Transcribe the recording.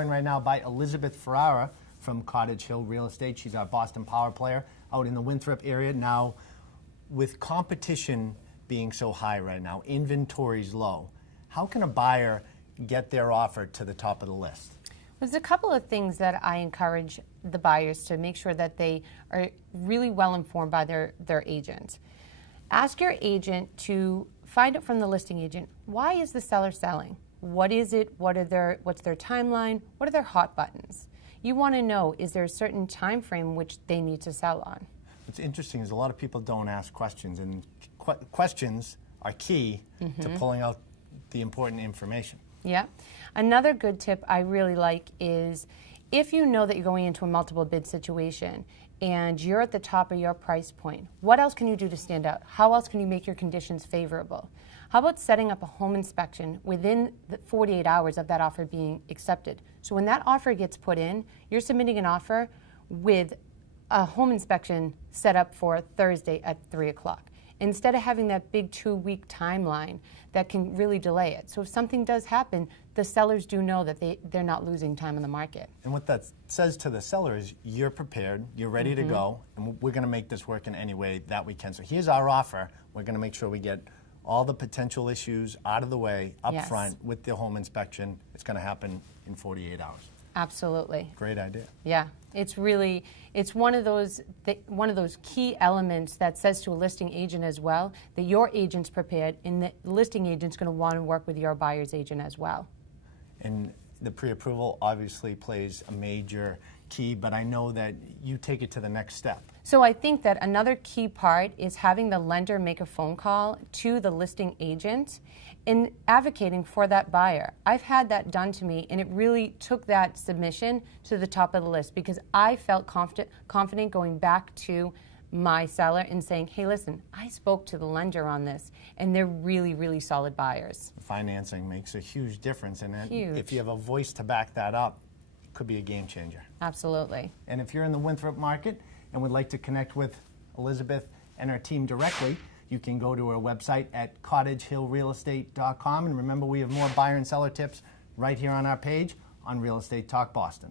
joined right now by Elizabeth Ferrara from Cottage Hill Real Estate. She's our Boston Power player out in the Winthrop area. Now, with competition being so high right now, inventory's low, how can a buyer get their offer to the top of the list? There's a couple of things that I encourage the buyers to make sure that they are really well informed by their agent. Ask your agent to find out from the listing agent, why is the seller selling? What is it? What's their timeline? What are their hot buttons? You want to know, is there a certain time frame which they need to sell on? What's interesting is a lot of people don't ask questions, and questions are key to pulling out the important information. Yeah. Another good tip I really like is if you know that you're going into a multiple bid situation and you're at the top of your price point, what else can you do to stand out? How else can you make your conditions favorable? How about setting up a home inspection within the 48 hours of that offer being accepted? So when that offer gets put in, you're submitting an offer with a home inspection set up for Thursday at 3 o'clock. Instead of having that big 2-week timeline that can really delay it. So if something does happen, the sellers do know that they're not losing time on the market. And what that says to the seller is you're prepared, you're ready to go, and we're going to make this work in any way that we can. So here's our offer. We're going to make sure we get all the potential issues out of the way up front with the home inspection. It's going to happen in 48 hours. Absolutely. Great idea. Yeah, it's one of those key elements that says to a listing agent as well that your agent's prepared and the listing agent's going to want to work with your buyer's agent as well. And the pre-approval obviously plays a major key, but I know that you take it to the next step. So I think that another key part is having the lender make a phone call to the listing agent and advocating for that buyer. I've had that done to me, and it really took that submission to the top of the list because I felt confident going back to my seller and saying, hey, listen, I spoke to the lender on this, and they're really, really solid buyers. Financing makes a huge difference, and Huge. if you have a voice to back that up, it could be a game changer. Absolutely. And if you're in the Winthrop market and would like to connect with Elizabeth and her team directly, you can go to our website at cottagehillrealestate.com. And remember, we have more buyer and seller tips right here on our page on Real Estate Talk Boston.